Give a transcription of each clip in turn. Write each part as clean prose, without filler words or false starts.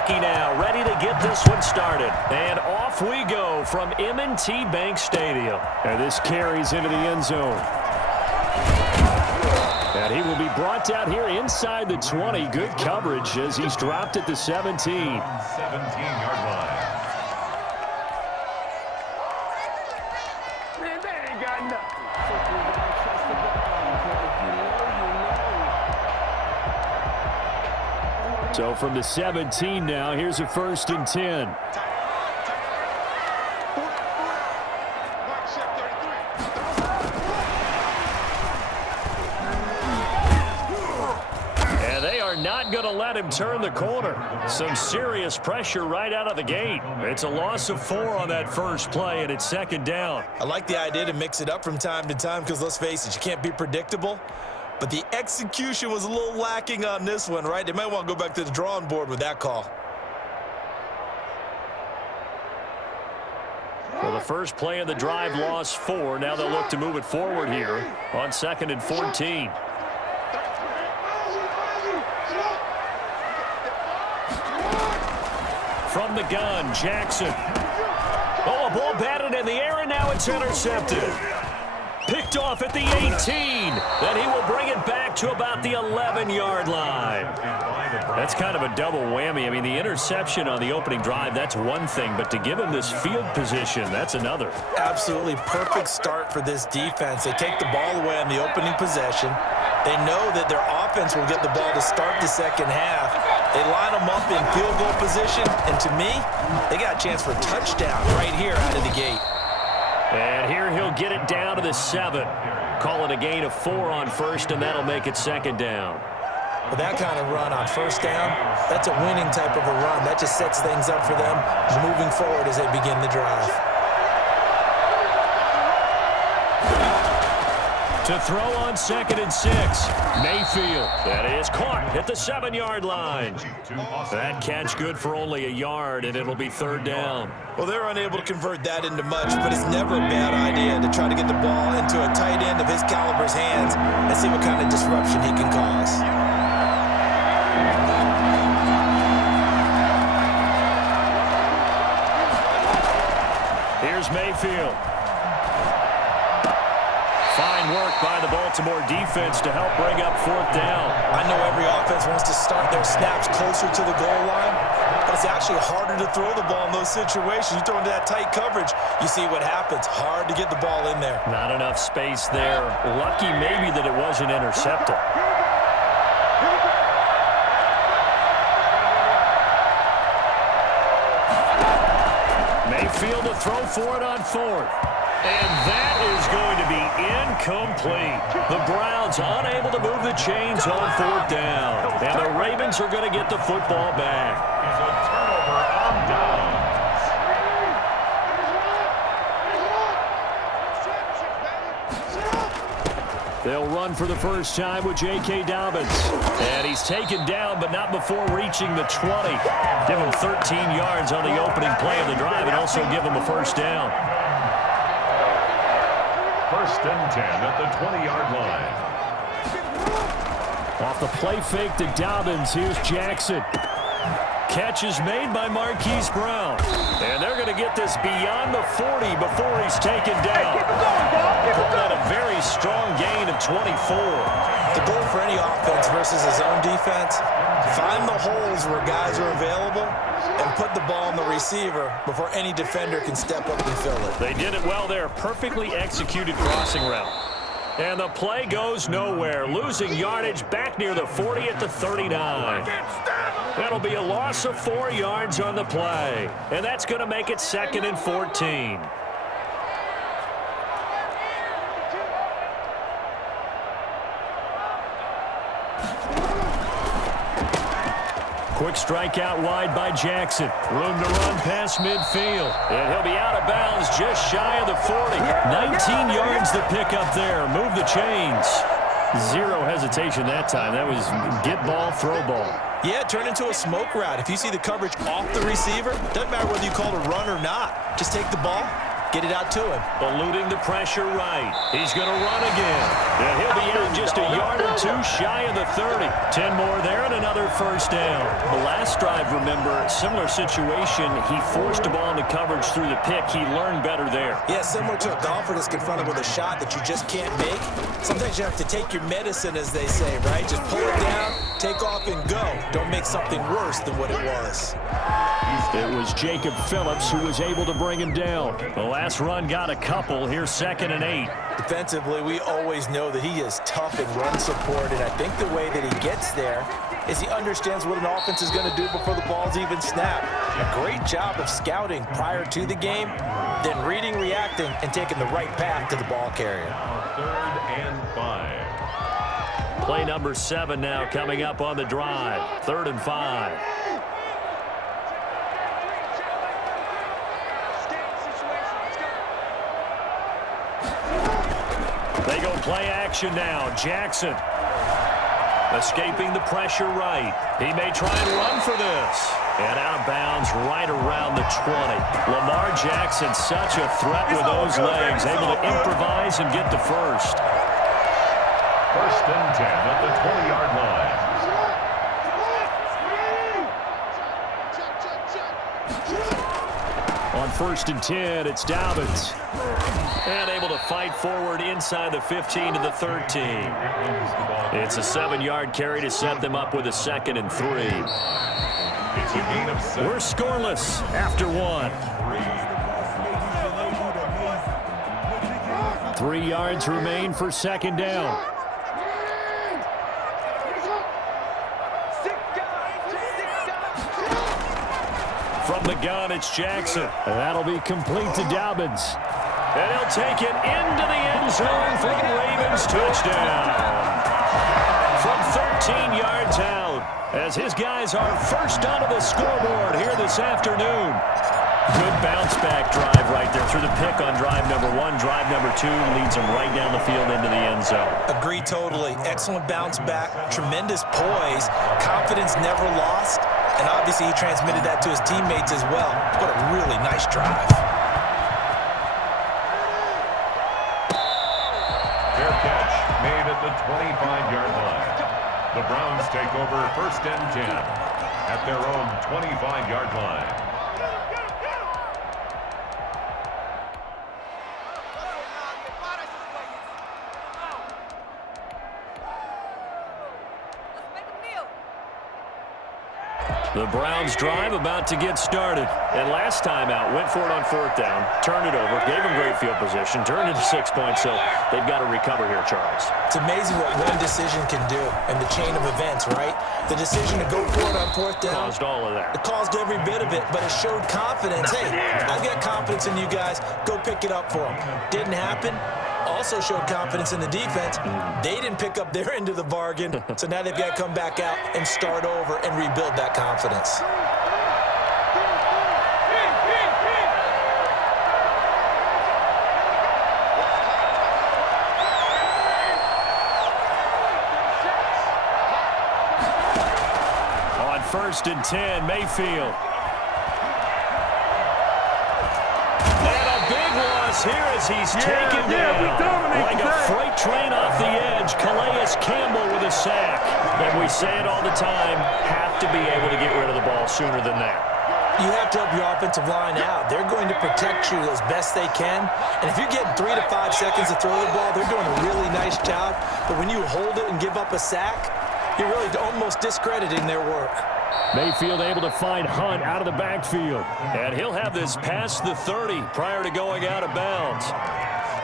Markey now, ready to get this one started. And off we go from M&T Bank Stadium. And this carries into the end zone. And he will be brought down here inside the 20. Good coverage as he's dropped at the 17. 17-yard line. Man, they ain't got nothing. So from the 17 now, here's a 1st and 10. Not going to let him turn the corner. Some serious pressure right out of the gate. It's a loss of 4 on that first play, and it's 2nd down. I like the idea to mix it up from time to time because, let's face it, you can't be predictable. But the execution was a little lacking on this one, right? They might want to go back to the drawing board with that call. Well, the first play of the drive lost 4. Now they'll look to move it forward here on 2nd and 14. From the gun, Jackson. Oh, a ball batted in the air, and now it's intercepted. Picked off at the 18. Then he will bring it back to about the 11-yard line. That's kind of a double whammy. I mean, the interception on the opening drive, that's one thing, but to give him this field position, that's another. Absolutely perfect start for this defense. They take the ball away on the opening possession. They know that their offense will get the ball to start the second half. They line them up in field goal position, and to me, they got a chance for a touchdown right here out of the gate. And here he'll get it down to the 7. Call it a gain of 4 on 1st, and that'll make it 2nd down. With that kind of run on 1st down, that's a winning type of a run. That just sets things up for them moving forward as they begin the drive. To throw on 2nd and 6. Mayfield. That is caught at the 7-yard line. That catch good for only a yard, and it'll be 3rd down. Well, they're unable to convert that into much, but it's never a bad idea to try to get the ball into a tight end of his caliber's hands and see what kind of disruption he can cause. Here's Mayfield. Fine work by the Baltimore defense to help bring up 4th down. I know every offense wants to start their snaps closer to the goal line, but it's actually harder to throw the ball in those situations. You throw into that tight coverage, you see what happens. Hard to get the ball in there. Not enough space there. Lucky maybe that it wasn't intercepted. Mayfield to throw for it on 4th. And that is going to be incomplete. The Browns unable to move the chains on 4th down. And the Ravens are going to get the football back. It's a turnover on downs. They'll run for the first time with J.K. Dobbins. And he's taken down, but not before reaching the 20. Give him 13 yards on the opening play of the drive and also give him a 1st down. 1st and 10 at the 20-yard line. Off the play fake to Dobbins, here's Jackson. Catch is made by Marquise Brown. And they're going to get this beyond the 40 before he's taken down. Call that a very strong gain of 24. The goal for any offense versus his own defense, find the holes where guys are available and put the ball on the receiver before any defender can step up and fill it. They did it well there. Perfectly executed crossing route. And the play goes nowhere. Losing yardage back near the 40 at the 39. That'll be a loss of 4 yards on the play. And that's going to make it 2nd and 14. Quick strike out wide by Jackson. Room to run past midfield. And he'll be out of bounds just shy of the 40. 19 yards to pick up there. Move the chains. Zero hesitation that time. That was get ball, throw ball. Yeah, turn into a smoke route. If you see the coverage off the receiver, doesn't matter whether you call it a run or not. Just take the ball, get it out to him. Eluding the pressure right. He's going to run again. And he'll be out just a yard or two shy of the 30. 10 more there and another first down. The last drive, remember, similar situation. He forced a ball into coverage through the pick. He learned better there. Yeah, similar to a golfer that's confronted with a shot that you just can't make. Sometimes you have to take your medicine, as they say, right? Just pull it down, take off, and go. Don't make something worse than what it was. It was Jacob Phillips who was able to bring him down. The last run got a couple. Here's 2nd and 8. Defensively, we always know that he is tough in run support, and I think the way that he gets there is he understands what an offense is going to do before the ball's even snapped. A great job of scouting prior to the game, then reading, reacting, and taking the right path to the ball carrier. 3rd and 5. Play number 7 now coming up on the drive. 3rd and 5. They go play action now. Jackson escaping the pressure right. He may try and run for this. And out of bounds right around the 20. Lamar Jackson, such a threat with those legs, able to improvise and get the first. 1st and 10 at the 20-yard line. On 1st and 10, it's Dobbins. And able to fight forward inside the 15 to the 13. It's a 7-yard carry to set them up with a 2nd and 3. It's a gain of 7. We're scoreless after 1. 3 yards remain for 2nd down. From the gun, it's Jackson. That'll be complete to Dobbins. And he'll take it into the end zone for the Ravens touchdown. From 13 yards out, as his guys are first onto the scoreboard here this afternoon. Good bounce-back drive right there through the pick on drive number 1. Drive number 2 leads him right down the field into the end zone. Agree totally. Excellent bounce back, tremendous poise, confidence never lost, and obviously he transmitted that to his teammates as well. What a really nice drive. Fair catch made at the 25-yard line. The Browns take over 1st and 10 at their own 25-yard line. The Browns drive about to get started. And last time out, went for it on 4th down, turned it over, gave them great field position, turned it to 6 points, so they've got to recover here, Charles. It's amazing what one decision can do in the chain of events, right? The decision to go for it on 4th down. Caused all of that. It caused every bit of it, but it showed confidence. Hey, I've got confidence in you guys. Go pick it up for them. Didn't happen. Also showed confidence in the defense. They didn't pick up their end of the bargain, so now they've got to come back out and start over and rebuild that confidence. On 1st and 10, Mayfield. Here as he's taken down like a freight train off the edge. Calais Campbell with a sack. And we say it all the time, have to be able to get rid of the ball sooner than that. You have to help your offensive line out. They're going to protect you as best they can. And if you're getting 3 to 5 seconds to throw the ball, they're doing a really nice job. But when you hold it and give up a sack, you're really almost discrediting their work. Mayfield able to find Hunt out of the backfield. And he'll have this past the 30 prior to going out of bounds.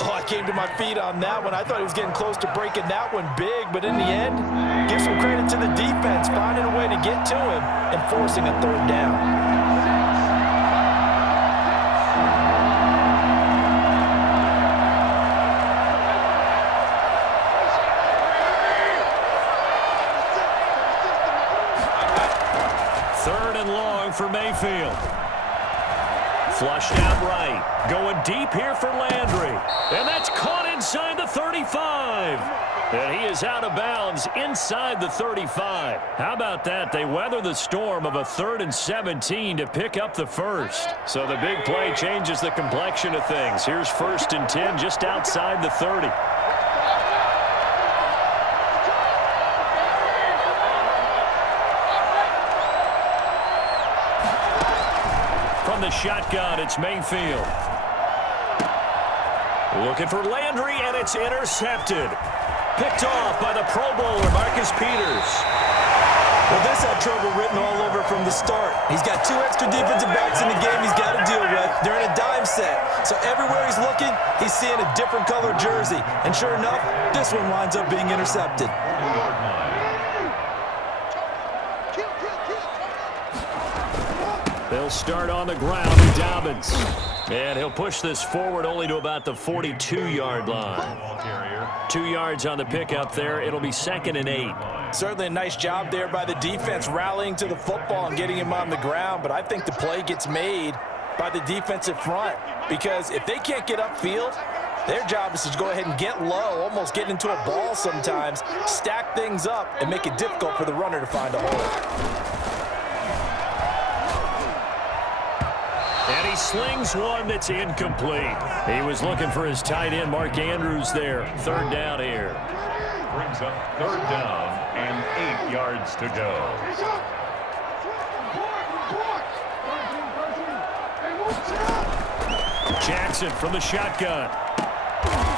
Oh, I came to my feet on that one. I thought he was getting close to breaking that one big, but in the end, give some credit to the defense, finding a way to get to him and forcing a 3rd down. For Mayfield. Flushed out right. Going deep here for Landry. And that's caught inside the 35. And he is out of bounds inside the 35. How about that? They weather the storm of a 3rd and 17 to pick up the first. So the big play changes the complexion of things. Here's 1st and 10 just outside the 30. From the shotgun, it's Mayfield. Looking for Landry, and it's intercepted. Picked off by the Pro Bowler, Marcus Peters. Well, this had trouble written all over from the start. He's got 2 extra defensive backs in the game he's got to deal with. They're in a dime set. So everywhere he's looking, he's seeing a different color jersey. And sure enough, this one winds up being intercepted. They'll start on the ground with Dobbins. And he'll push this forward only to about the 42-yard line. 2 yards on the pickup there. It'll be 2nd and 8. Certainly a nice job there by the defense rallying to the football and getting him on the ground. But I think the play gets made by the defensive front. Because if they can't get upfield, their job is to go ahead and get low, almost get into a ball sometimes, stack things up, and make it difficult for the runner to find a hole. And he slings one that's incomplete. He was looking for his tight end, Mark Andrews, there. 3rd down here. Brings up 3rd down and 8 yards to go. Jackson from the shotgun.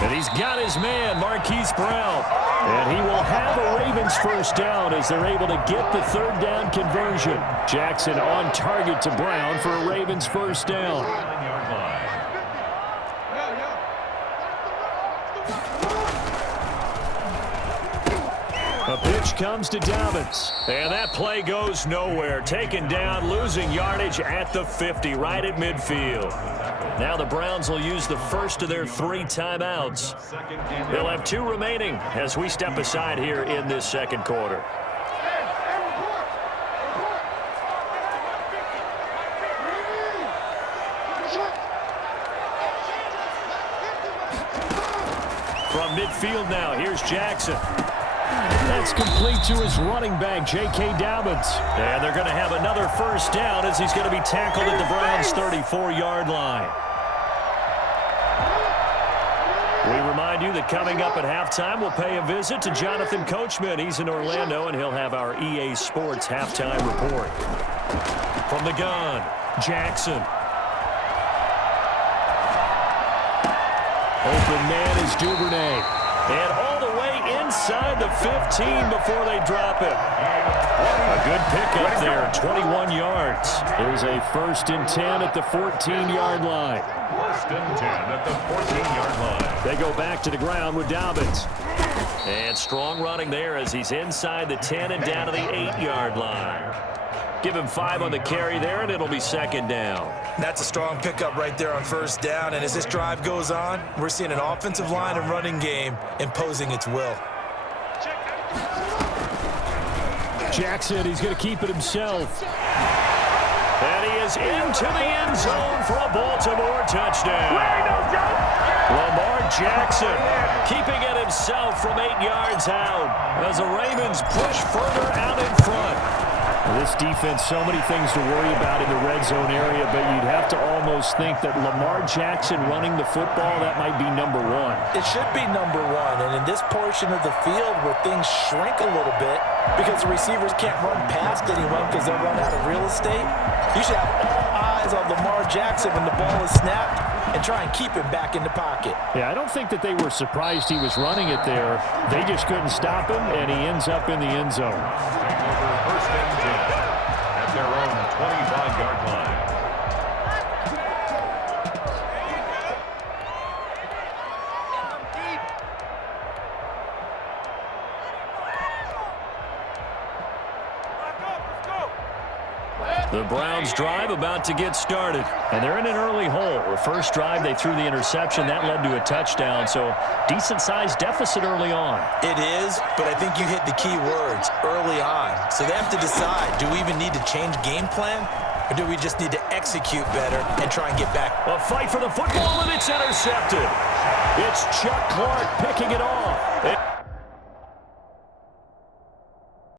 And he's got his man, Marquise Brown. And he will have a Ravens 1st down as they're able to get the 3rd down conversion. Jackson on target to Brown for a Ravens 1st down. A pitch comes to Dobbins. And that play goes nowhere. Taken down, losing yardage at the 50, right at midfield. Now the Browns will use the first of their 3 timeouts. They'll have 2 remaining as we step aside here in this 2nd quarter. From midfield now, here's Jackson. That's complete to his running back, J.K. Dobbins. And they're going to have another 1st down as he's going to be tackled at the Browns' 34-yard line. We remind you that coming up at halftime, we'll pay a visit to Jonathan Coachman. He's in Orlando, and he'll have our EA Sports halftime report. From the gun, Jackson. Open man is Duvernay. And all the way inside the 15 before they drop it. A good pickup there, 21 yards. There's a 1st and 10 at the 14-yard line. 1st and 10 at the 14-yard line. They go back to the ground with Dobbins. And strong running there as he's inside the 10 and down to the 8-yard line. Give him 5 on the carry there, and it'll be 2nd down. That's a strong pickup right there on 1st down. And as this drive goes on, we're seeing an offensive line and running game imposing its will. Jackson, he's going to keep it himself. And he is into the end zone for a Baltimore touchdown. Lamar Jackson keeping it himself from 8 yards out as the Ravens push further out in front. This defense, so many things to worry about in the red zone area, but you'd have to almost think that Lamar Jackson running the football, that might be number 1. It should be number 1, and in this portion of the field where things shrink a little bit because the receivers can't run past anyone because they'll run out of real estate, you should have all eyes on Lamar Jackson when the ball is snapped and try and keep him back in the pocket. Yeah, I don't think that they were surprised he was running it there. They just couldn't stop him, and he ends up in the end zone. Take over 1st and 10 at their own 25-yard line. The Browns drive about to get started, and they're in an early hole. The first drive, they threw the interception. That led to a touchdown, so decent-sized deficit early on. It is, but I think you hit the key words, early on. So they have to decide, do we even need to change game plan, or do we just need to execute better and try and get back? A fight for the football, and it's intercepted. It's Chuck Clark picking it off.